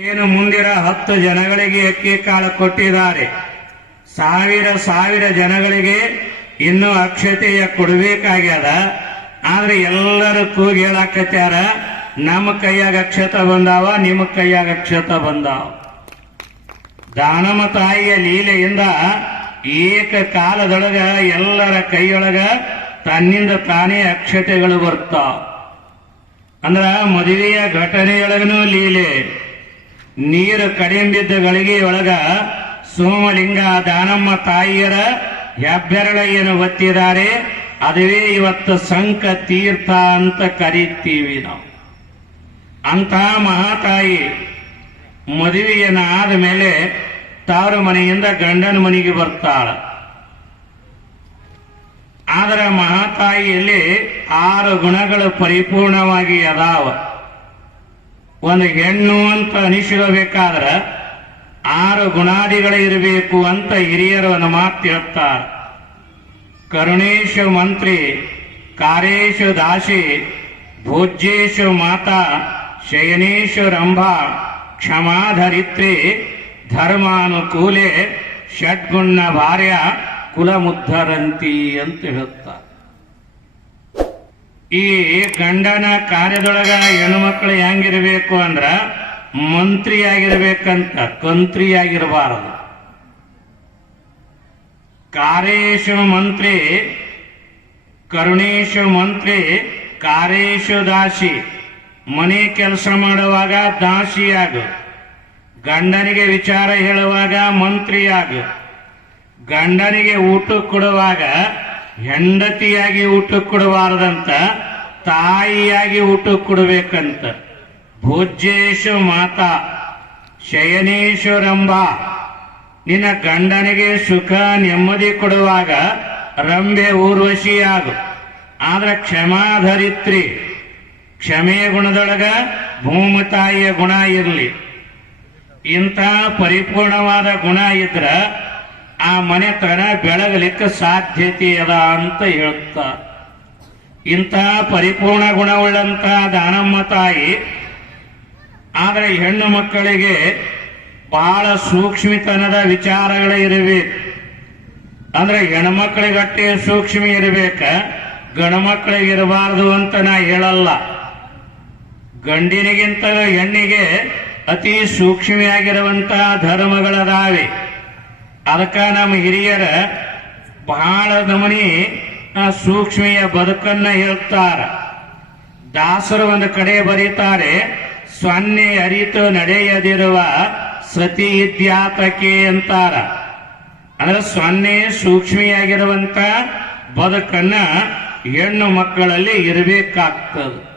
ಏನು ಮುಂದಿರ ಹತ್ತು ಜನಗಳಿಗೆ ಅಕ್ಕಿ ಕಾಳು ಕೊಟ್ಟಿದ್ದಾರೆ. ಸಾವಿರ ಸಾವಿರ ಜನಗಳಿಗೆ ಇನ್ನೂ ಅಕ್ಷತೆಯ ಕೊಡಬೇಕಾಗ್ಯದ. ಆದ್ರೆ ಎಲ್ಲರೂ ಕೂಗಿ ನಮ್ಮ ಕೈಯಾಗ ಅಕ್ಷತ ಬಂದಾವ, ನಿಮ್ಮ ಕೈಯಾಗ ಅಕ್ಷತ ಬಂದಾವ. ದಾನಮ ತಾಯಿಯ ಲೀಲೆಯಿಂದ ಏಕ ಕಾಲದೊಳಗ ಎಲ್ಲರ ಕೈಯೊಳಗ ತನ್ನಿಂದ ತಾನೇ ಅಕ್ಷತೆಗಳು ಬರ್ತಾವ. ಅಂದ್ರ ಮದುವೆಯ ಘಟನೆಯೊಳಗನೂ ಲೀಲೆ. ನೀರು ಕಡಿಂಬಿದ್ದ ಒಳಗ ಸೋಮಲಿಂಗ ದಾನಮ್ಮ ತಾಯಿಯರ ಹೆಬ್ಬೆರಳ ಒತ್ತಿದ್ದಾರೆ. ಅದುವೇ ಇವತ್ತು ಸಂಕ ತೀರ್ಥ ಅಂತ ಕರೀತೀವಿ ನಾವು. ಅಂತ ಮಹಾತಾಯಿ ಮದುವೆಯನ್ನ ಆದ ಮೇಲೆ ತಾರು ಮನೆಯಿಂದ ಗಂಡನ ಮನೆಗೆ ಬರ್ತಾಳ. ಆದರೆ ಮಹಾತಾಯಿಯಲ್ಲಿ ಆರು ಗುಣಗಳು ಪರಿಪೂರ್ಣವಾಗಿ ಅದಾವ. ಒಂದು ಹೆಣ್ಣು ಅಂತ ಅನಿಸಿರಬೇಕಾದ್ರೆ ಆರು ಗುಣಾದಿಗಳೇ ಇರಬೇಕು ಅಂತ ಹಿರಿಯರು ಒಂದು ಮಾತು ಹೇಳ್ತಾರೆ. ಕರುಣೇಶ ಮಂತ್ರಿ, ಕಾರೇಶ ದಾಸಿ, ಭೋಜ್ಯೇಶ ಮಾತಾ, ಶಯನೇಶ ರಂಭಾ, ಕ್ಷಮಾಧರಿತ್ರಿ, ಧರ್ಮಾನುಕೂಲೆ, ಷಡ್ಗುಣ ಭಾರ್ಯ ಕುಲಮುದ್ಧರಂತಿ ಅಂತ ಹೇಳ್ತಾರೆ. ಈ ಗಂಡನ ಕಾರ್ಯದೊಳಗ ಹೆಣ್ಮಕ್ಳು ಹೆಂಗಿರ್ಬೇಕು ಅಂದ್ರ ಮಂತ್ರಿ ಆಗಿರ್ಬೇಕಂತ ಕಂತ್ರಿ ಆಗಿರಬಾರದು ಕಾರೇಶು ಮಂತ್ರಿ, ಕರುಣೇಶು ಮಂತ್ರಿ, ಕಾರೇಶ ದಾಸಿ, ಮನೆ ಕೆಲಸ ಮಾಡುವಾಗ ದಾಸಿಯಾಗು, ಗಂಡನಿಗೆ ವಿಚಾರ ಹೇಳುವಾಗ ಮಂತ್ರಿಯಾಗು, ಗಂಡನಿಗೆ ಊಟ ಕೊಡುವಾಗ ಹೆಂಡತಿಯಾಗಿ ಊಟಕ್ಕೆ ಕೊಡಬಾರದಂತ, ತಾಯಿಯಾಗಿ ಊಟಕ್ಕೆ ಕೊಡಬೇಕಂತ. ಭೋಜ್ಯೇಶು ಮಾತಾ, ಶಯನೇಶ್ವರಂಬ, ನಿನ್ನ ಗಂಡನಿಗೆ ಸುಖ ನೆಮ್ಮದಿ ಕೊಡುವಾಗ ರಂಬೆ ಊರ್ವಶಿಯಾಗು ಆದ್ರೆ ಕ್ಷಮಾಧರಿತ್ರಿ. ಕ್ಷಮೆಯ ಗುಣದೊಳಗ ಭೂಮತಾಯಿಯ ಗುಣ ಇರಲಿ. ಇಂಥ ಪರಿಪೂರ್ಣವಾದ ಗುಣ ಇದ್ರ ಆ ಮನೆ ತನ ಬೆಳಗಲಿಕ್ಕೆ ಸಾಧ್ಯತೆ ಅದ ಅಂತ ಹೇಳುತ್ತ. ಇಂಥ ಪರಿಪೂರ್ಣ ಗುಣವುಳ್ಳಂತ ದಾನಮ್ಮ ತಾಯಿ, ಆದರೆ ಹೆಣ್ಣು ಮಕ್ಕಳಿಗೆ ಬಹಳ ಸೂಕ್ಷ್ಮಿತನದ ವಿಚಾರಗಳೇ ಇರಬೇಕು ಅಂದ್ರೆ ಹೆಣ್ಮಕ್ಳಿಗಟ್ಟೆ ಸೂಕ್ಷ್ಮ ಇರಬೇಕ ಗಣಮಕ್ಕಳಿಗೆ ಇರಬಾರದು ಅಂತ ನಾ ಹೇಳಲ್ಲ. ಗಂಡಿನಿಗಿಂತ ಹೆಣ್ಣಿಗೆ ಅತಿ ಸೂಕ್ಷ್ಮಿಯಾಗಿರುವಂತಹ ಧರ್ಮಗಳದಾವೆ. ಅದಕ್ಕ ನಮ್ಮ ಹಿರಿಯರ ಬಹಳ ನಮನಿ ಸೂಕ್ಷ್ಮೀಯ ಬದುಕನ್ನ ಹೇಳ್ತಾರ. ದಾಸರು ಒಂದು ಕಡೆ ಬರೀತಾರೆ ಸೊನ್ನೆ ಅರಿತು ನಡೆಯದಿರುವ ಸತಿ ಇದ್ಯಾತಕೆ ಅಂತಾರ. ಅಂದ್ರೆ ಸೊನ್ನೆ ಸೂಕ್ಷ್ಮಿಯಾಗಿರುವಂತ ಬದುಕನ್ನ ಹೆಣ್ಣು ಮಕ್ಕಳಲ್ಲಿ ಇರಬೇಕಾಗ್ತದೆ.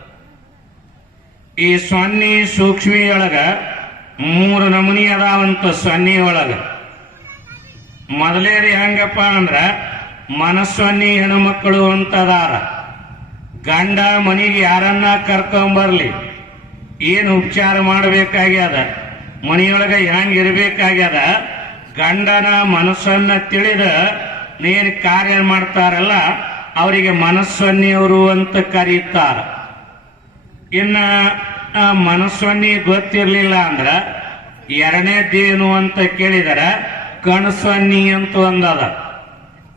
ಈ ಸೊನ್ನೆ ಸೂಕ್ಷ್ಮಿಯೊಳಗ ಮೂರು ನಮೂನಿ ಅದಾವಂತ ಸೊನ್ನೆ ಒಳಗ. ಮೊದಲೇರಿ ಹೆಂಗಪ್ಪ ಅಂದ್ರ ಮನಸ್ಸೊನ್ನಿ ಹೆಣ್ಣುಮಕ್ಕಳು ಅಂತ ಅದಾರ ಗಂಡ ಮನೆಗೆ ಯಾರನ್ನ ಕರ್ಕೊಂಬರ್ಲಿ? ಏನು ಉಪಚಾರ ಮಾಡಬೇಕಾಗ್ಯದ? ಮನೆಯೊಳಗ ಇರಬೇಕಾಗ್ಯದ? ಗಂಡನ ಮನಸ್ಸನ್ನ ತಿಳಿದ ನೀನು ಕಾರ್ಯ ಮಾಡ್ತಾರಲ್ಲ, ಅವರಿಗೆ ಮನಸ್ಸನ್ನಿಯವರು ಅಂತ ಕರೀತಾರ. ಇನ್ನ ಮನಸ್ಸನ್ನಿ ಗೊತ್ತಿರ್ಲಿಲ್ಲ ಅಂದ್ರ ಎರಡನೇದೇನು ಅಂತ ಕೇಳಿದರ ಕಣಸನ್ನಿ ಅಂತ ಒಂದದ.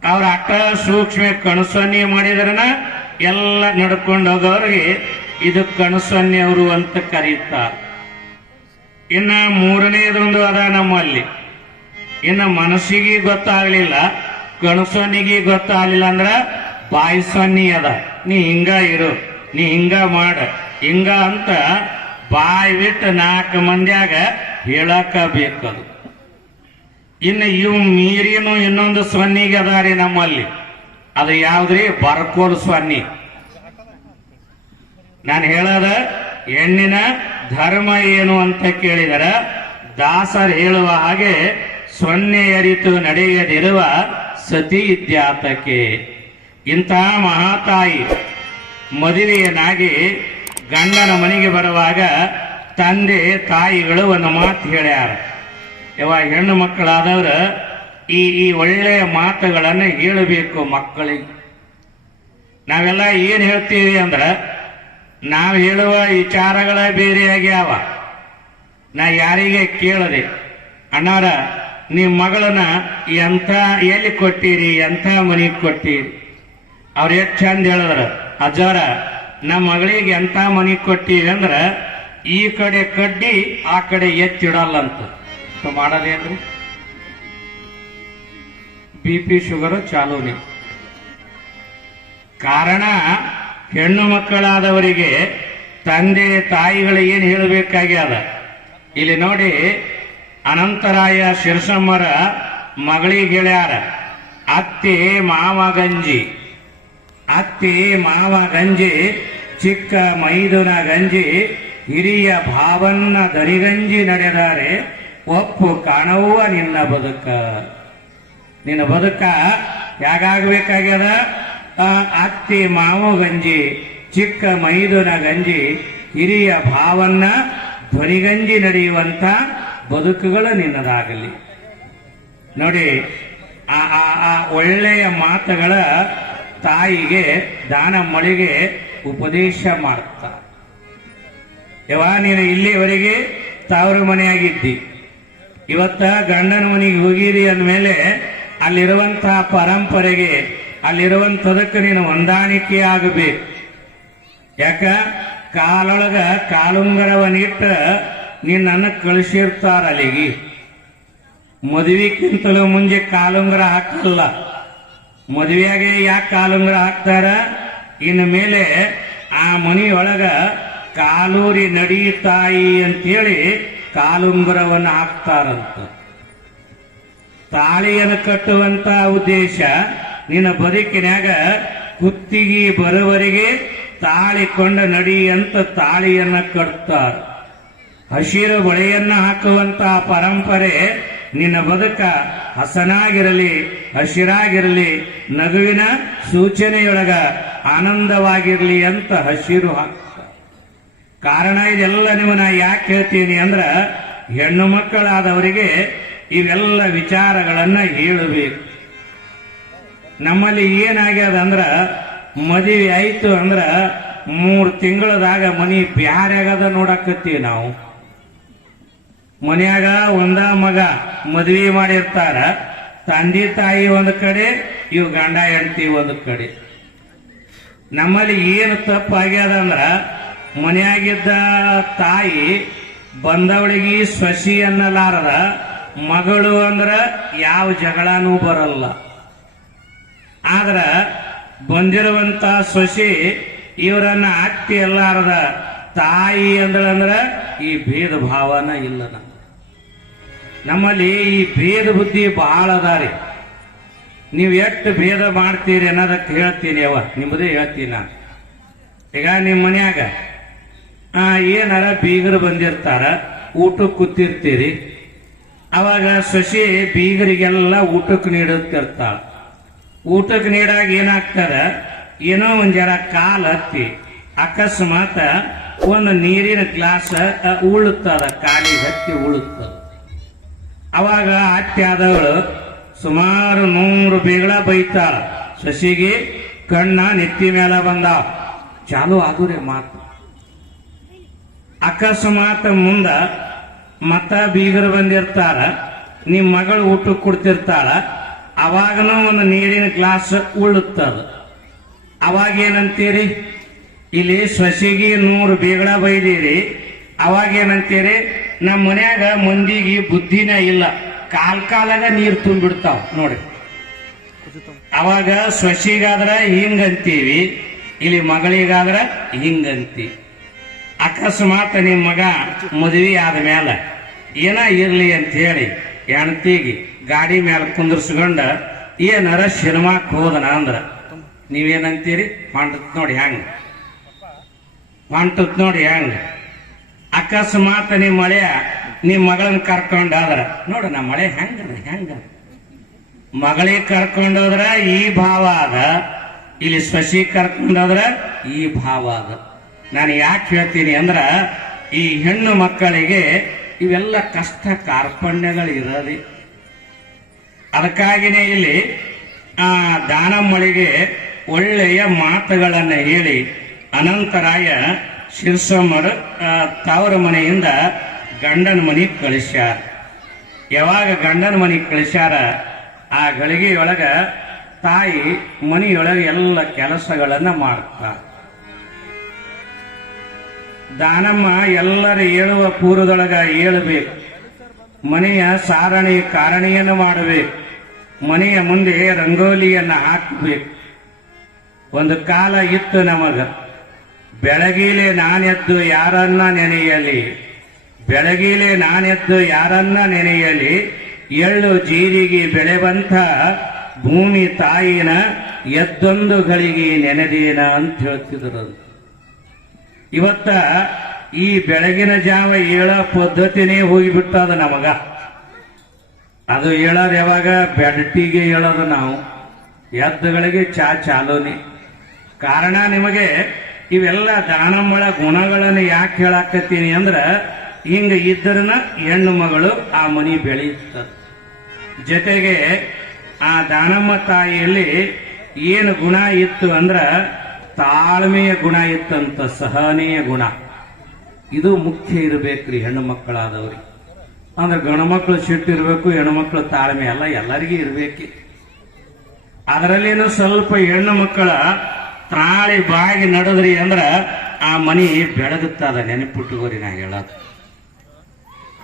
ಅವ್ರ ಅಟ್ಟ ಸೂಕ್ಷ್ಮ ಕಣಸನ್ನಿ ಮಾಡಿದ್ರನ ಎಲ್ಲ ನಡ್ಕೊಂಡು ಹೋಗೋರಿಗೆ ಇದು ಕಣಸನ್ನಿ ಅವರು ಅಂತ ಕರೀತಾರೆ. ಇನ್ನ ಮೂರನೇದೊಂದು ಅದ ನಮ್ಮಲ್ಲಿ. ಇನ್ನ ಮನಸ್ಸಿಗೆ ಗೊತ್ತಾಗ್ಲಿಲ್ಲ ಕಣಸನಿಗೆ ಗೊತ್ತಾಗ್ಲಿಲ್ಲ ಅಂದ್ರ ಬಾಯಿ ಸೊನ್ನಿ ಅದ. ನೀ ಹಿಂಗ ಇರು, ನೀ ಹಿಂಗ ಮಾಡ, ಹಿಂಗ ಅಂತ ಬಾಯಿ ಬಿಟ್ಟು ನಾಲ್ಕು ಮಂದ್ಯಾಗ ಹೇಳಕ ಬೇಕದು. ಇನ್ನು ಇವು ಮೀರಿನು ಇನ್ನೊಂದು ಸೊನ್ನಿಗೆ ಅದಾರಿ ನಮ್ಮಲ್ಲಿ. ಅದು ಯಾವ್ದ್ರಿ? ಬರ್ಕೋಲ್ ಸ್ವನ್ನಿ ನಾನು ಹೇಳದ, ಹೆಣ್ಣಿನ ಧರ್ಮ ಏನು ಅಂತ ಕೇಳಿದರ, ದಾಸರು ಹೇಳುವ ಹಾಗೆ ಸೊನ್ನೆ ಅರಿತು ನಡೆಯದಿರುವ ಸತಿ ಇದ್ಯಾತಕ್ಕೆ. ಇಂತಹ ಮಹಾತಾಯಿ ಮದುವೆಯನ್ನಾಗಿ ಗಂಡನ ಮನೆಗೆ ಬರುವಾಗ ತಂದೆ ತಾಯಿಗಳು ಒಂದು ಮಾತು ಹೇಳ್ಯಾರ. ಯವ ಹೆಣ್ಣು ಮಕ್ಕಳಾದವ್ರ ಈ ಈ ಒಳ್ಳೆಯ ಮಾತುಗಳನ್ನು ಹೇಳಬೇಕು ಮಕ್ಕಳಿಗೆ. ನಾವೆಲ್ಲ ಏನು ಹೇಳ್ತೀವಿ ಅಂದ್ರೆ, ನಾವು ಹೇಳುವ ವಿಚಾರಗಳ ಬೇರೆ ಆಗ್ಯಾವ. ನಾ ಯಾರಿಗೆ ಕೇಳದೆ. ಅಣ್ಣಾರ ನಿಮ್ಮ ಮಗಳನ್ನ ಎಂಥ ಎಲ್ಲಿ ಕೊಟ್ಟಿರಿ, ಎಂಥ ಮನೆಗೆ ಕೊಟ್ಟಿರಿ? ಅವ್ರು ಎಷ್ಟು ಚಂದ ಹೇಳಿದ್ರ. ಅಜ್ಜವರ ನಮ್ಮ ಮಗಳಿಗೆ ಎಂಥ ಮನೆಗೆ ಕೊಟ್ಟಿರಿ ಅಂದ್ರೆ, ಈ ಕಡೆ ಕಡ್ಡಿ, ಆ ಕಡೆ ಎತ್ತಿಡಲ್ಲ ಅಂತ ಸೊ ಮಾಡೋದೇನ್ರಿ ಬಿ ಪಿ ಶುಗರ್ ಚಾಲೂನಿ ಕಾರಣ ಹೆಣ್ಣು ಮಕ್ಕಳಾದವರಿಗೆ ತಂದೆ ತಾಯಿಗಳು ಏನು ಹೇಳಬೇಕಾಗ್ಯದ? ಇಲ್ಲಿ ನೋಡಿ ಅನಂತರಾಯ ಶಿರಸಮ್ಮರ ಮಗಳಿಗೆ ಹೇಳ್ಯಾರ, ಅತ್ತೆ ಮಾವ ಗಂಜಿ, ಅತ್ತೆ ಮಾವ ಗಂಜಿ, ಚಿಕ್ಕ ಮೈದುನ ಗಂಜಿ, ಹಿರಿಯ ಭಾವನ್ನ ದರಿಗಂಜಿ ನಡೆದಾರೆ ಒಪ್ಪು ಕಾಣುವ ನಿನ್ನ ಬದುಕ. ನಿನ್ನ ಬದುಕ ಯಾಗಾಗಬೇಕಾಗ್ಯದ? ಅತ್ತಿ ಮಾವ ಗಂಜಿ, ಚಿಕ್ಕ ಮೈದುನ ಗಂಜಿ, ಹಿರಿಯ ಭಾವನ್ನ ಧ್ವನಿಗಂಜಿ ನಡೆಯುವಂತ ಬದುಕುಗಳು ನಿನ್ನದಾಗಲಿ. ನೋಡಿ, ಆ ಆ ಆ ಒಳ್ಳೆಯ ಮಾತುಗಳ ತಾಯಿಗೆ ದಾನ ಮಳಿಗೆ ಉಪದೇಶ ಮಾಡ್ತಾ. ಯವ ನೀನು ಇಲ್ಲಿವರೆಗೆ ತಾವರು ಮನೆಯಾಗಿದ್ದಿ. ಇವತ್ತ ಗಂಡನ ಮನೆಗೆ ಹೋಗಿರಿ ಅಂದಮೇಲೆ ಅಲ್ಲಿರುವಂತಹ ಪರಂಪರೆಗೆ, ಅಲ್ಲಿರುವಂಥದಕ್ಕೆ ನೀನು ಹೊಂದಾಣಿಕೆ ಆಗಬೇಕು. ಯಾಕ? ಕಾಲೊಳಗ ಕಾಲುಂಗರವನಿಟ್ಟ ನಿನ್ನನ್ನು ಕಳಿಸಿರ್ತಾರ ಅಲ್ಲಿಗೆ ಮದುವೆಕ್ಕಿಂತಲೂ ಮುಂಜೆ ಕಾಲುಂಗರ ಹಾಕಲ್ಲ. ಮದುವೆಯಾಗೆ ಯಾಕೆ ಕಾಲುಂಗರ ಹಾಕ್ತಾರ? ಇನ್ನು ಮೇಲೆ ಆ ಮನೆಯೊಳಗ ಕಾಲೂರಿ ನಡಿ ತಾಯಿ ಅಂತೇಳಿ ಕಾಲುಂಗರವನ್ನು ಹಾಕ್ತಾರಂತ. ತಾಳಿಯನ್ನು ಕಟ್ಟುವಂತ ಉದ್ದೇಶ ನಿನ್ನ ಬದುಕಿನಾಗ ಕುತ್ತಿಗೆ ಬರುವರಿಗೆ ತಾಳಿಕೊಂಡ ನಡಿ ಅಂತ ತಾಳಿಯನ್ನ ಕಟ್ತಾರ. ಹಸಿರು ಬಳೆಯನ್ನ ಹಾಕುವಂತ ಪರಂಪರೆ ನಿನ್ನ ಬದುಕ ಹಸನಾಗಿರಲಿ, ಹಸಿರಾಗಿರಲಿ, ನಗುವಿನ ಸೂಚನೆಯೊಳಗ ಆನಂದವಾಗಿರಲಿ ಅಂತ ಹಸಿರು ಹಾಕ್ತಾರೆ. ಕಾರಣ ಇದೆಲ್ಲ ನಿಮ್ಮನ್ನ ಯಾಕೆ ಹೇಳ್ತೀನಿ ಅಂದ್ರ ಹೆಣ್ಣು ಮಕ್ಕಳಾದವರಿಗೆ ಇವೆಲ್ಲ ವಿಚಾರಗಳನ್ನ ಹೇಳಬೇಕು. ನಮ್ಮಲ್ಲಿ ಏನಾಗ್ಯದ ಅಂದ್ರ ಮದುವೆ ಆಯ್ತು ಅಂದ್ರ ಮೂರು ತಿಂಗಳದಾಗ ಮನಿ ಬ್ಯಾರ್ಯಾಗದ ನೋಡಕತ್ತೀವಿ ನಾವು. ಮನ್ಯಾಗ ಒಂದ ಮಗ ಮದ್ವಿ ಮಾಡಿರ್ತಾರ, ತಂದೆ ತಾಯಿ ಒಂದ್ ಕಡೆ, ಇವು ಗಂಡ ಹೆಂಡತಿ ಒಂದ್ ಕಡೆ. ನಮ್ಮಲ್ಲಿ ಏನು ತಪ್ಪಾಗ್ಯದ ಅಂದ್ರ ಮನ್ಯಾಗಿದ್ದ ತಾಯಿ ಬಂದವಳಿಗೆ ಸೊಸಿ ಅನ್ನಲಾರದ ಮಗಳು ಅಂದ್ರ ಯಾವ ಜಗಳನೂ ಬರಲ್ಲ. ಆದ್ರ ಬಂದಿರುವಂತ ಸೊಸಿ ಇವರನ್ನ ಅತ್ತಿ ಎಲ್ಲಾರದ ತಾಯಿ ಅಂದಳಂದ್ರ ಈ ಭೇದ ಭಾವನ ಇಲ್ಲ ನಮ್ಮಲ್ಲಿ ಈ ಭೇದ ಬುದ್ಧಿ ಬಹಳ ಅದಾರಿ ನೀವು ಎಷ್ಟು ಭೇದ ಮಾಡ್ತೀರಿ ಅನ್ನೋದಕ್ಕೆ ಹೇಳ್ತೀನಿ ಅವ. ನಿಮ್ಮದೇ ಹೇಳ್ತೀನಿ ನಾನು. ಈಗ ನಿಮ್ಮ ಮನ್ಯಾಗ ಏನಾರ ಬೀಗರು ಬಂದಿರ್ತಾರ, ಊಟಕ್ಕೆ ಕೂತಿರ್ತೀರಿ. ಅವಾಗ ಸೊಸಿ ಬೀಗರಿಗೆಲ್ಲ ಊಟಕ್ಕೆ ನೀಡುತ್ತಿರ್ತಾಳ. ಊಟಕ್ಕೆ ನೀಡಾಗ ಏನಾಗ್ತದ? ಏನೋ ಒಂದ್ ಜರ ಕಾಲ್ ಹತ್ತಿ, ಅಕಸ್ಮಾತ್ ಒಂದು ನೀರಿನ ಗ್ಲಾಸ್ ಉಳುತ್ತದ ಕಾಲಿಗೆ ಹತ್ತಿ ಉಳುತ್ತದ ಅವಾಗ ಅತ್ತಿ ಆದವಳು ಸುಮಾರು ನೂರು ಬೀಗಳ ಬೈತಾಳ. ಸಸಿಗೆ ಕಣ್ಣ ನೆತ್ತಿ ಮೇಲೆ ಬಂದ. ಚಾಲು ಆದುರೆ ಮಾತು. ಅಕಸ್ಮಾತ್ ಮುಂದ ಮತ್ತ ಬೀಗರು ಬಂದಿರ್ತಾರ, ನಿಮ್ ಮಗಳು ಊಟ ಕೊಡ್ತಿರ್ತಾಳ, ಅವಾಗನೂ ಒಂದು ನೀರಿನ ಗ್ಲಾಸ್ ಉಳುತ್ತದ ಅವಾಗ ಏನಂತೀರಿ ಇಲ್ಲಿ ಸೊಸಿಗೆ ನೂರು ಬೀಗಡ ಬೈದಿರಿ. ಅವಾಗ ಏನಂತೀರಿ ನಮ್ಮ ಮನ್ಯಾಗ ಮಂದಿಗೆ ಬುದ್ಧಿನ ಇಲ್ಲ. ಕಾಲ್ ಕಾಲಾಗ ನೀರು ತುಂಬಿಡ್ತಾವ ನೋಡಿ. ಅವಾಗ ಸೊಸಿಗಾದ್ರ ಹಿಂಗಂತೀವಿ, ಇಲ್ಲಿ ಮಗಳಿಗಾದ್ರ ಹಿಂಗಂತೀವಿ. ಅಕಸ್ಮಾತ್ ನಿಮ್ಮ ಮಗ ಮದುವೆ ಆದ ಮೇಲೆ ಏನ ಇರ್ಲಿ ಅಂತ ಹೇಳಿ ಹೆಣ್ತಿಗೆ ಗಾಡಿ ಮೇಲೆ ಕುಂದರ್ಸ್ಕೊಂಡ ಏನಾರ ಸಿನಿಮಾಕ್ ಹೋದನ? ಅಂದ್ರ, ನೀವೇನಂತೀರಿ? ಹೊಂಟತ್ ನೋಡಿ ಹೆಂಗ? ಹೊಂಟತ್ ನೋಡಿ ಹೆಂಗ? ಅಕಸ್ಮಾತ್ ನಿಮ್ಮ ಮಳೆ ನಿಮ್ಮ ಮಗಳನ್ನ ಕರ್ಕೊಂಡಾದ್ರ ನೋಡು, ನಮ್ಮ ಮಳೆ ಹೆಂಗ ಹೆಂಗ ಮಗಳಿಗೆ ಕರ್ಕೊಂಡೋದ್ರ ಈ ಭಾವ ಅದ. ಇಲ್ಲಿ ಸಸಿ ಕರ್ಕೊಂಡೋದ್ರ ಈ ಭಾವ ಅದ. ನಾನು ಯಾಕೆ ಹೇಳ್ತೀನಿ ಅಂದ್ರ, ಈ ಹೆಣ್ಣು ಮಕ್ಕಳಿಗೆ ಇವೆಲ್ಲ ಕಷ್ಟ ಕಾರ್ಪಣ್ಯಗಳು ಇರೋದಿ. ಅದಕ್ಕಾಗಿನೇ ಇಲ್ಲಿ ಆ ದಾನಮ್ಮಳಿಗೆ ಒಳ್ಳೆಯ ಮಾತುಗಳನ್ನ ಹೇಳಿ, ಅನಂತರಾಯ ಶಿರ್ಸಮ್ಮರು ತವರ ಮನೆಯಿಂದ ಗಂಡನ ಮನೆಗೆ ಕಳಿಸ್ಯಾರ. ಯಾವಾಗ ಗಂಡನ ಮನೆಗೆ ಕಳಿಸ್ಯಾರ? ಆ ಗಳಿಗೆಯೊಳಗ ತಾಯಿ ಮನೆಯೊಳಗೆ ಎಲ್ಲ ಕೆಲಸಗಳನ್ನ ಮಾಡ್ತಾರ ದಾನಮ್ಮ ಎಲ್ಲರ ಏಳುವ ಕೂರುದೊಳಗ ಏಳಬೇಕು. ಮನೆಯ ಸಾರಣಿ ಕಾರಣಿಯನ್ನು ಮಾಡಬೇಕು. ಮನೆಯ ಮುಂದೆ ರಂಗೋಲಿಯನ್ನ ಹಾಕಬೇಕು. ಒಂದು ಕಾಲ ಇತ್ತು ನಮಗ. ಬೆಳಗಿಲೆ ನಾನೆದ್ದು ಯಾರನ್ನ ನೆನೆಯಲಿ? ಬೆಳಗಿಲೆ ನಾನೆದ್ದು ಯಾರನ್ನ ನೆನೆಯಲಿ? ಎಳ್ಳು ಜೀರಿಗೆ ಬೆಳೆವಂತ ಭೂಮಿ ತಾಯಿನ ಎದ್ದೊಂದು ಗಳಿಗೆ ನೆನೆದೇನ ಅಂತ ಹೇಳ್ತಿದ್ರು. ಇವತ್ತ ಈ ಬೆಳಗಿನ ಜಾವ ಏಳ ಪದ್ಧತಿನೇ ಹೋಗಿಬಿಟ್ಟದ ನಮಗ. ಅದು ಹೇಳೋದು ಯಾವಾಗ? ಬೆಡ್ಟಿಗೆ ಹೇಳೋದು ನಾವು. ಎದ್ದುಗಳಿಗೆ ಚಾ ಚಾಲೋನಿ. ಕಾರಣ ನಿಮಗೆ ಇವೆಲ್ಲ ದಾನಮ್ಮಳ ಗುಣಗಳನ್ನು ಯಾಕೆ ಹೇಳಾಕತ್ತೀನಿ ಅಂದ್ರೆ, ಹಿಂಗ ಇದ್ರನ ಹೆಣ್ಣು ಮಗಳು ಆ ಮನಿ ಬೆಳೆಯುತ್ತ. ಜೊತೆಗೆ ಆ ದಾನಮ್ಮ ತಾಯಿಯಲ್ಲಿ ಏನು ಗುಣ ಇತ್ತು ಅಂದ್ರ ತಾಳ್ಮೆಯ ಗುಣ ಇತ್ತಂತ ಸಹನೀಯ ಗುಣ. ಇದು ಮುಖ್ಯ ಇರಬೇಕ್ರಿ ಹೆಣ್ಣು ಮಕ್ಕಳಾದವ್ರಿ ಅಂದ್ರೆ ಗಂಡು ಸಿಟ್ಟು ಇರಬೇಕು, ಹೆಣ್ಣು ತಾಳ್ಮೆ ಅಲ್ಲ, ಎಲ್ಲರಿಗೂ ಇರಬೇಕು. ಅದರಲ್ಲೇನು ಸ್ವಲ್ಪ ಹೆಣ್ಣು ಮಕ್ಕಳ ತಾಳಿ ಬಾಗಿ ನಡೆದ್ರಿ ಅಂದ್ರ ಆ ಮನಿ ಬೆಳಗುತ್ತದ ನೆನಪಿಟ್ಟುಕೋರಿ ನಾ ಹೇಳೋದು.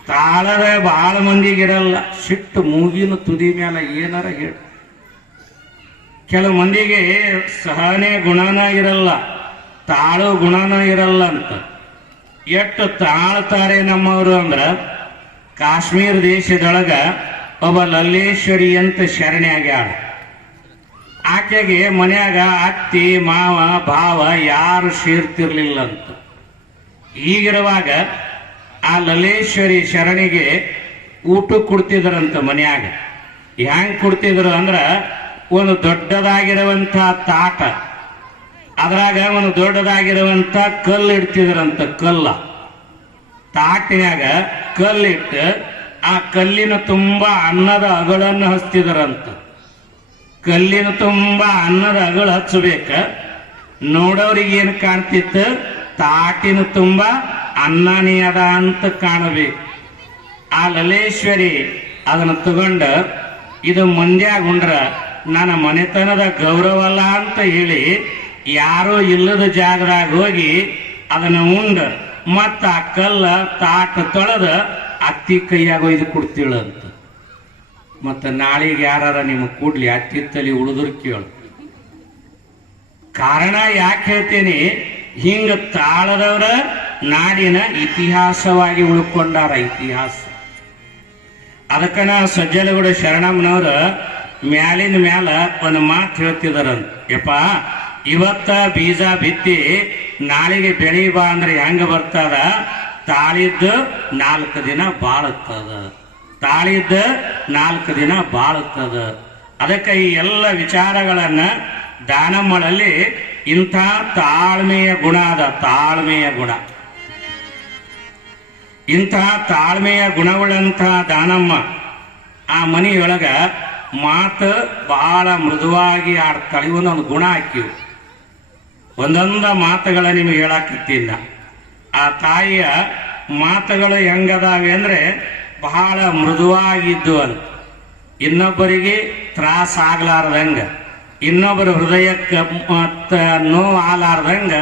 ತಾಳದ ಬಹಳ ಮಂದಿಗಿರಲ್ಲ ಸಿಟ್ಟು ಮೂಗಿನ ತುದಿ ಮೇಲೆ ಏನಾರ ಹೇಳಿ ಕೆಲವು ಮಂದಿಗೆ ಸಹನೆ ಗುಣನ ಇರಲ್ಲ, ತಾಳು ಗುಣನ ಇರಲ್ಲ ಅಂತ. ಎಷ್ಟು ತಾಳ್ತಾರೆ ನಮ್ಮವರು ಅಂದ್ರೆ, ಕಾಶ್ಮೀರ ದೇಶದೊಳಗ ಒಬ್ಬ ಲಲ್ಲೇಶ್ವರಿ ಅಂತ ಶರಣೆ ಆಗ್ಯಾಳ. ಆಕೆಗೆ ಮನ್ಯಾಗ ಅತ್ತಿ, ಮಾವ, ಭಾವ ಯಾರು ಸೇರ್ತಿರ್ಲಿಲ್ಲ ಅಂತ. ಈಗಿರುವಾಗ ಆ ಲಲೇಶ್ವರಿ ಶರಣಿಗೆ ಊಟ ಕೊಡ್ತಿದ್ರಂತ ಮನ್ಯಾಗ. ಹ್ಯಾಂಗ್ ಕೊಡ್ತಿದ್ರು ಅಂದ್ರ ಒಂದು ದೊಡ್ಡದಾಗಿರುವಂತ ತಾಟ. ಅದ್ರಾಗ ಒಂದು ದೊಡ್ಡದಾಗಿರುವಂತ ಕಲ್ಲು ಇಡ್ತಿದ್ರಂತ ಕಲ್ಲ. ತಾಟಿನಾಗ ಕಲ್ಲಿಟ್ಟು ಆ ಕಲ್ಲಿನ ತುಂಬಾ ಅನ್ನದ ಅಗಳನ್ನು ಹಚ್ತಿದ್ರಂತ. ಕಲ್ಲಿನ ತುಂಬಾ ಅನ್ನದ ಅಗಳು ಹಚ್ಚಬೇಕ. ನೋಡೋರಿಗೆ ಏನು ಕಾಣ್ತಿತ್ತು? ತಾಟಿನ ತುಂಬಾ ಅನ್ನನೇ ಅದ ಅಂತ ಕಾಣಬೇಕು. ಆ ಲಲೇಶ್ವರಿ ಅದನ್ನು ತಗೊಂಡು ಇದು ಮಂದ್ಯಾಗ ಉಂಡ್ರ. ನನ್ನ ಮನೆತನದ ಗೌರವ ಅಲ್ಲ ಅಂತ ಹೇಳಿ ಯಾರೋ ಇಲ್ಲದ ಜಾಗದಾಗ ಹೋಗಿ ಅದನ್ನ ಉಂಡ ಮತ್ತ ಆ ಕಲ್ಲ ತಾಟ ತೊಳೆದ ಅತ್ತಿ ಕೈಯಾಗ ಒಯ್ದು ಕೊಡ್ತೀಳಂತ ಮತ್ತ ನಾಳಿಗೆ ಯಾರ ನಿಮಗೆ ಕೂಡ್ಲಿ ತಲೆ ಉಳಿದ್ರು ಕೇಳು. ಕಾರಣ ಯಾಕೆ ಹೇಳ್ತೇನೆ, ಹಿಂಗ ತಾಳದವರ ನಾಡಿನ ಇತಿಹಾಸವಾಗಿ ಉಳ್ಕೊಂಡಾರ ಇತಿಹಾಸ. ಅದಕ್ಕನ ಸಜ್ಜಲಗೂಡ ಶರಣಮ್ಮನವ್ರ ಮ್ಯಾಲಿನ ಮ್ಯಾಲ ಒಂದು ಮಾತು ಹೇಳ್ತಿದಾರಂತ. ಯಪ್ಪ, ಇವತ್ತ ಬೀಜ ಬಿತ್ತಿ ನಾಳೆಗೆ ಬೆಳಿ ಬಾ ಅಂದ್ರೆ ಹೆಂಗ ಬರ್ತದ? ತಾಳಿದ್ದು ನಾಲ್ಕು ದಿನ ಬಾಳುತ್ತದ. ತಾಳಿದ್ದು ನಾಲ್ಕು ದಿನ ಬಾಳುತ್ತದ. ಅದಕ್ಕೆ ಈ ಎಲ್ಲ ವಿಚಾರಗಳನ್ನ ದಾನಮ್ಮಳಲ್ಲಿ ಇಂಥ ತಾಳ್ಮೆಯ ಗುಣ ಅದ. ತಾಳ್ಮೆಯ ಗುಣ. ಇಂಥ ತಾಳ್ಮೆಯ ಗುಣವುಳ್ಳಂತಹ ದಾನಮ್ಮ ಆ ಮನೆಯೊಳಗ ಮಾತು ಬಹಳ ಮೃದುವಾಗಿ ಆಡ್ತಾಳೆ ಇವನೊಂದು ಗುಣ ಹಾಕಿವು ಒಂದೊಂದ ಮಾತುಗಳ ನಿಮಗೆ ಹೇಳಾಕತ್ತಿಲ್ಲ ಆ ತಾಯಿಯ ಮಾತುಗಳು ಹೆಂಗದಾವೆ ಅಂದ್ರೆ ಬಹಳ ಮೃದುವಾಗಿದ್ದು ಅಂತ. ಇನ್ನೊಬ್ಬರಿಗೆ ತ್ರಾಸ ಆಗ್ಲಾರ್ದಂಗ ಇನ್ನೊಬ್ಬರ ಹೃದಯಕ್ಕೆ ಮತ್ತು ನೋವು ಆಲಾರ್ದಂಗ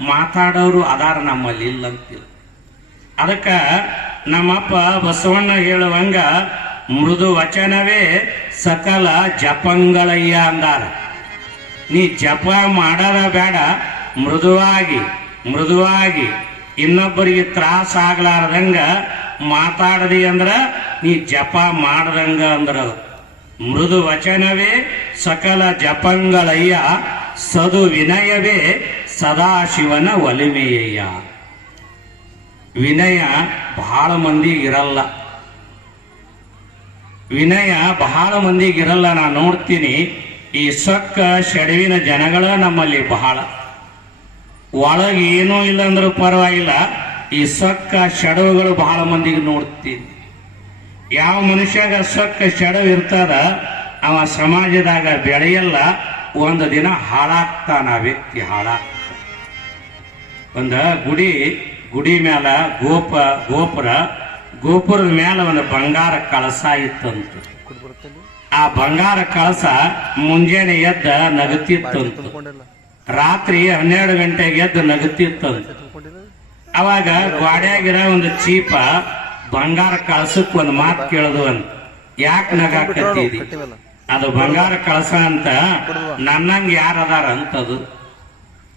ಮಾತಾಡೋರು ಅದಾರ ನಮ್ಮಲ್ಲಿ ಇಲ್ಲಂತಿಲ್ಲ. ಅದಕ್ಕ ನಮ್ಮಪ್ಪ ಬಸವಣ್ಣ ಹೇಳುವಂಗ ಮೃದು ವಚನವೇ ಸಕಲ ಜಪಂಗಳಯ್ಯ ಅಂದಾರ. ನೀ ಜಪ ಮಾಡದ ಬೇಡ, ಮೃದುವಾಗಿ ಮೃದುವಾಗಿ, ಇನ್ನೊಬ್ಬರಿಗೆ ತ್ರಾಸ ಆಗ್ಲಾರ್ದಂಗ ಮಾತಾಡದಿ ಅಂದ್ರ ನೀ ಜಪ ಮಾಡದಂಗ ಅಂದ್ರ ಮೃದು ವಚನವೇ ಸಕಲ ಜಪಂಗಳಯ್ಯ, ಸದು ವಿನಯವೇ ಸದಾಶಿವನ ಒಲಿಮೆಯಯ್ಯ. ವಿನಯ ಬಹಳ ಮಂದಿ ಇರಲ್ಲ. ವಿನಯ ಬಹಳ ಮಂದಿಗೆ ಇರಲ್ಲ, ನಾ ನೋಡ್ತೀನಿ. ಈ ಸೊಕ್ಕ ಶೆಡವಿನ ಜನಗಳ ನಮ್ಮಲ್ಲಿ ಬಹಳ. ಒಳಗೆ ಏನೂ ಇಲ್ಲ ಅಂದ್ರೂ ಪರವಾಗಿಲ್ಲ, ಈ ಸೊಕ್ಕ ಶಡವುಗಳು ಬಹಳ ಮಂದಿಗೆ ನೋಡ್ತೀನಿ. ಯಾವ ಮನುಷ್ಯಾಗ ಸೊಕ್ಕ ಶಡವ್ ಇರ್ತದ, ಅವ ಸಮಾಜದಾಗ ಬೆಳೆಯಲ್ಲ, ಒಂದು ದಿನ ಹಾಳಾಗ್ತಾನ ವ್ಯಕ್ತಿ ಹಾಳಾಗ್ತ ಒಂದು ಗುಡಿ ಗುಡಿ ಮ್ಯಾಲ ಗೋಪ, ಗೋಪುರ ಗೋಪುರದ ಮೇಲೆ ಒಂದು ಬಂಗಾರ ಕಳಸ ಇತ್ತಂತ. ಆ ಬಂಗಾರ ಕಳಸ ಮುಂಜಾನೆ ಎದ್ದ ನಗುತ್ತಿತ್ತಂತ ರಾತ್ರಿ ಹನ್ನೆರಡು ಗಂಟೆಗೆ ಎದ್ದು ನಗುತ್ತಿತ್ತಂತ ಅವಾಗ ಗೋಡ್ಯಾಗಿರ ಒಂದು ಚೀಪ ಬಂಗಾರ ಕಳಸಕ್ ಒಂದು ಮಾತು ಕೇಳದು ಅಂತ ಯಾಕೆ ನಗಾಕತ್ತೀರಿ? ಅದು ಬಂಗಾರ ಕಳಸ ಅಂತ ನನ್ನಂಗ ಯಾರದಾರ ಅಂತದು.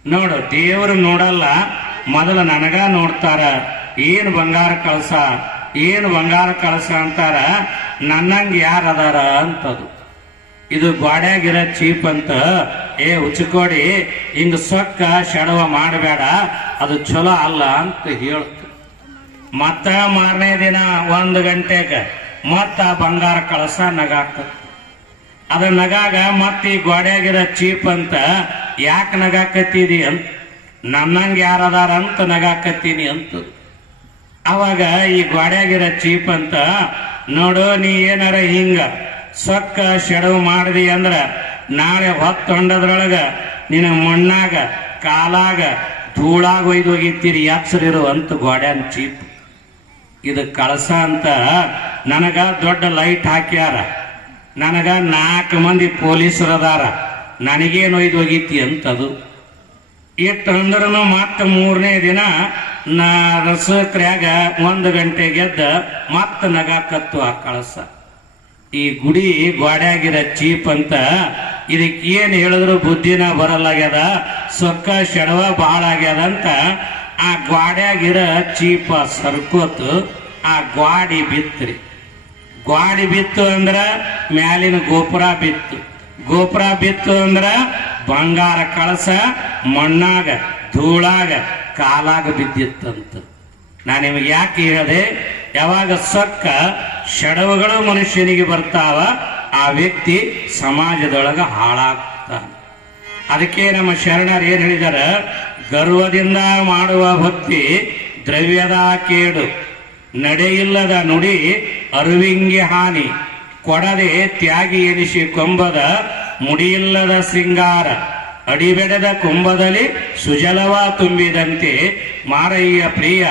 ನೋಡು, ದೇವರು ನೋಡಲ್ಲ, ಮೊದಲು ನನಗ ನೋಡ್ತಾರ, ಏನ್ ಬಂಗಾರ ಕಳಸ? ಏನ್ ಬಂಗಾರ ಕಳಸ ಅಂತಾರ? ನನ್ನಂಗ ಯಾರದಾರ ಅಂತದು. ಇದು ಗೋಡ್ಯಾಗಿರ ಚೀಪ್ ಅಂತ. ಏ, ಉಚ್ಚಕೋಡಿ, ಹಿಂಗ ಸೊಕ್ಕ ಶಡವ ಮಾಡಬೇಡ. ಅದು ಚಲೋ ಅಲ್ಲ ಅಂತ ಹೇಳ್ತು ಮತ್ತ ಮಾರನೇ ದಿನ ಒಂದು ಗಂಟೆಗೆ ಮತ್ತ ಬಂಗಾರ ಕಳಸ ನಗಾಕ. ಅದ ನಗಾಗ ಮತ್ತ ಈ ಗೋಡ್ಯಾಗಿರ ಚೀಪ್ ಅಂತ ಯಾಕೆ ನಗಾಕತ್ತೀರಿ ಅಂತ. ನನ್ನಂಗ ಯಾರದಾರ ಅಂತ ನಗಾಕತ್ತೀನಿ ಅಂತ. ಅವಾಗ ಈ ಗೋಡ್ಯಾಗಿರ ಚೀಪ್ ಅಂತ, ನೋಡು ನೀ ಏನಾರ ಹಿಂಗ ಸೊಕ್ಕ ಶೆಡವ್ ಮಾಡಿದಿ ಅಂದ್ರ ನಾಳೆ ಹೊತ್ತೊಂಡದ್ರೊಳಗ ನಿನ್ನ ಮಣ್ಣಾಗ, ಕಾಲಾಗ ಧೂಳಾಗ ಒಯ್ದು ಹೋಗಿತ್ತೀರಿ ಎಚ್ಚರಿರು ಅಂತ ಗೋಡ್ಯಾನ್ ಚೀಪ್. ಇದು ಕಳಸ ಅಂತ ನನಗ ದೊಡ್ಡ ಲೈಟ್ ಹಾಕ್ಯಾರ. ನನಗ ನಾಲ್ಕು ಮಂದಿ ಪೊಲೀಸರು ಅದಾರ. ನನಗೇನು ಒಯ್ದು ಹೋಗಿತಿ ಅಂತದು. ಇಟ್ಟು ಅಂದ್ರೂ ಮತ್ತೆ ಮೂರನೇ ದಿನ ನಾ ರಸಕ್ರ್ಯಾಗ ಒಂದು ಗಂಟೆಗೆ ಎದ್ದ ಮತ್ತೆ ನಗಾಕತ್ತು ಆ ಕಳಸ. ಈ ಗುಡಿ ಗೋಡ್ಯಾಗಿರ ಚೀಪ್ ಅಂತ ಇದಕ್ಕೆ ಏನ್ ಹೇಳಿದ್ರು ಬುದ್ಧಿನ ಬರಲಾಗ್ಯದ, ಸೊಕ್ಕ ಶೆಡವ ಬಹಳ ಆಗ್ಯದ ಅಂತ ಆ ಗ್ವಾಡ್ಯಾಗಿರ ಚೀಪ ಸರ್ಕೋತು, ಆ ಗ್ವಾಡಿ ಬಿತ್ರಿ. ಗ್ವಾಡಿ ಬಿತ್ತು ಅಂದ್ರ ಮ್ಯಾಲಿನ ಗೋಪುರ ಬಿತ್ತು. ಗೋಪುರ ಬಿತ್ತು ಅಂದ್ರ ಬಂಗಾರ ಕಳಸ, ಮಣ್ಣಾಗ, ಧೂಳಾಗ ಕಾಲಾಗ ಬಿದ್ದಿತ್ತಂತ. ನಾನು ನಿಮಗೆ ಯಾಕೆ ಹೇಳದೆ, ಯಾವಾಗ ಸೊಕ್ಕ ಶಡವಗಳು ಮನುಷ್ಯನಿಗೆ ಬರ್ತಾವ, ಆ ವ್ಯಕ್ತಿ ಸಮಾಜದೊಳಗ ಹಾಳಾಗ್ತಾನೆ. ಅದಕ್ಕೆ ನಮ್ಮ ಶರಣರು ಏನ್ ಹೇಳಿದಾರ, ಗರ್ವದಿಂದ ಮಾಡುವ ಭಕ್ತಿ ದ್ರವ್ಯದ ಕೇಡು, ನಡೆಯಿಲ್ಲದ ನುಡಿ ಅರುವಿಂಗೆ ಹಾನಿ, ಕೊಡದೆ ತ್ಯಾಗಿ ಎನಿಸಿ ಕೊಂಬದ ಮುಡಿಯಿಲ್ಲದ ಸಿಂಗಾರ ಅಡಿಬೆಡೆದ ಕುಂಭದಲ್ಲಿ ಸುಜಲವ ತುಂಬಿದಂತೆ ಮಾರಯ್ಯ ಪ್ರಿಯ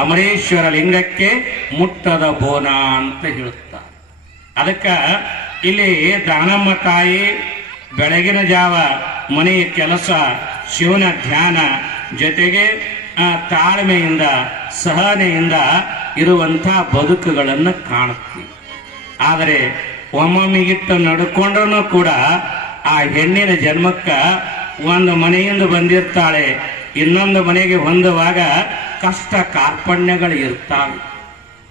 ಅಮರೇಶ್ವರ ಲಿಂಗಕ್ಕೆ ಮುಟ್ಟದ ಬೋನ ಅಂತ ಹೇಳುತ್ತಾರೆ. ಅದಕ್ಕ ಇಲ್ಲಿ ದಾನಮ್ಮ ತಾಯಿ ಬೆಳಗಿನ ಜಾವ ಮನೆಯ ಕೆಲಸ, ಶಿವನ ಧ್ಯಾನ ಜೊತೆಗೆ ತಾಳ್ಮೆಯಿಂದ, ಸಹನೆಯಿಂದ ಇರುವಂಥ ಬದುಕುಗಳನ್ನು ಕಾಣುತ್ತೀವಿ. ಆದರೆ ಒಮ್ಮೊಮ್ಮಿಗಿಟ್ಟು ನಡ್ಕೊಂಡ್ರೂ ಕೂಡ ಆ ಹೆಣ್ಣಿನ ಜನ್ಮಕ್ಕ ಒಂದು ಮನೆಯಿಂದ ಬಂದಿರ್ತಾಳೆ. ಇನ್ನೊಂದು ಮನೆಗೆ ಹೊಂದುವಾಗ ಕಷ್ಟ ಕಾರ್ಪಣ್ಯಗಳು ಇರ್ತಾವೆ.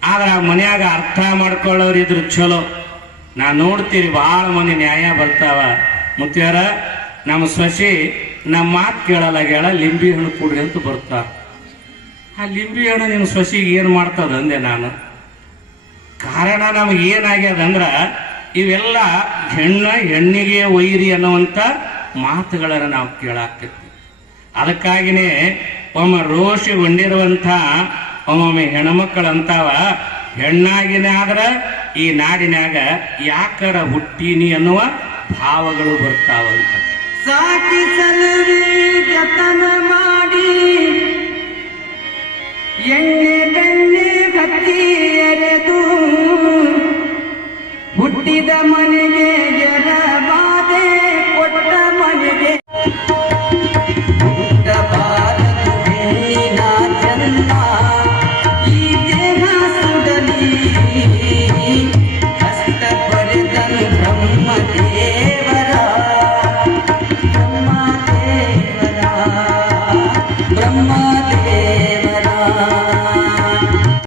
ಆದ್ರೆ ಆ ಮನೆಯಾಗ ಅರ್ಥ ಮಾಡ್ಕೊಳ್ಳೋರಿದ್ರು ಚಲೋ ನಾ ನೋಡ್ತೀರಿ ಭಾಳ ಮಂದಿ ನ್ಯಾಯ ಬರ್ತಾವ. ಮುತ್ಯಾರ ನಮ್ಮ ಸೊಸಿ ನಮ್ಮ ಮಾತು ಕೇಳಲಾಗ್ಯಾಳ, ಲಿಂಬಿ ಹಣ್ಣು ಕೊಡ್ರಿ ಅಂತ ಬರ್ತಾವ ಆ ಲಿಂಬಿ ಹಣ್ಣು ನಿಮ್ಮ ಸೊಸಿಗೆ ಏನು ಮಾಡ್ತದ ಅಂದೆ ನಾನು. ಕಾರಣ ನಮ್ಗೆ ಏನಾಗ್ಯದ ಅಂದ್ರ ಇವೆಲ್ಲ ಹೆಣ್ಣ ಹೆಣ್ಣಿಗೆ ವೈರಿ ಅನ್ನುವಂಥ ಮಾತುಗಳನ್ನು ನಾವು ಕೇಳಾಕ್ತಿರ್ತೀವಿ ಅದಕ್ಕಾಗಿನೇ ಒಮ್ಮೆ ರೋಷಗೊಂಡಿರುವಂಥ ಒಮ್ಮೊಮ್ಮೆ ಹೆಣ್ಮಕ್ಕಳಂತಾವ ಹೆಣ್ಣಾಗಿನ ಆದ್ರೆ ಈ ನಾಡಿನಾಗ ಯಾಕರ ಹುಟ್ಟೀನಿ ಅನ್ನುವ ಭಾವಗಳು ಬರ್ತಾವಂತ. ಹುಟ್ಟಿದ